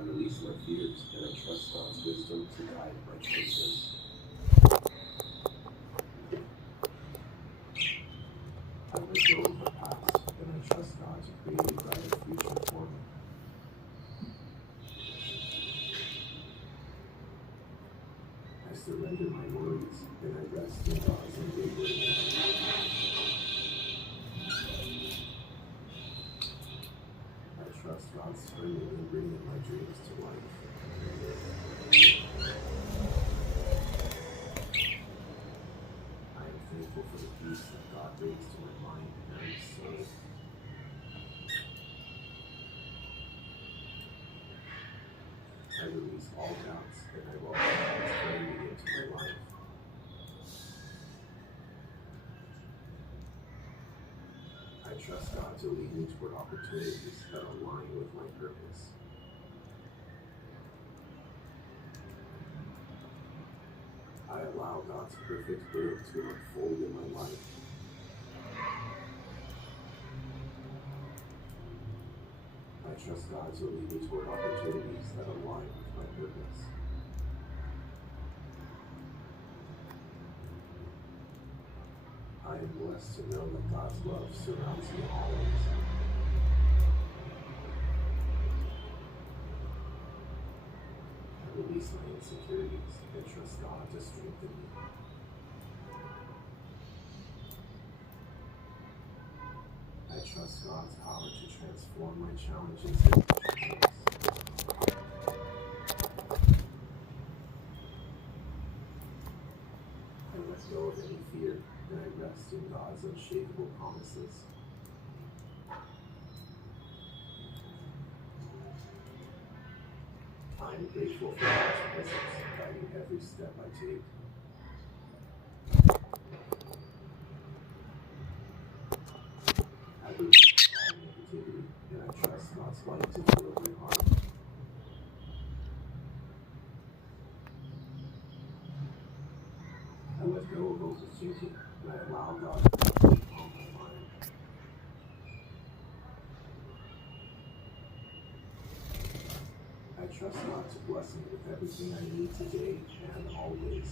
release my fears and I trust God's wisdom to guide my choices. I let go of the past and I trust God to create a brighter future for me. I surrender my worries and I rest in God's unwavering love. I trust God's timing in bringing my dreams to life. I am thankful for the peace that God brings to my mind and soul. I release all doubts and I welcome God's clarity into my life. I trust God to lead me toward opportunities that align with my purpose. I allow God's perfect will to unfold in my life. I trust God to lead me toward opportunities that align with my purpose. I am blessed to know that God's love surrounds me always. I release my insecurities and trust God to strengthen me. I trust God's power to transform my challenges into triumphs. I let go of any fear and I rest in God's unshakable promises. I am grateful for God's presence guiding every step I take. I release all negativity and I trust God's light to fill my heart. I let go of overthinking and I allow God to calm my mind. I trust God to bless me with everything I need today and always.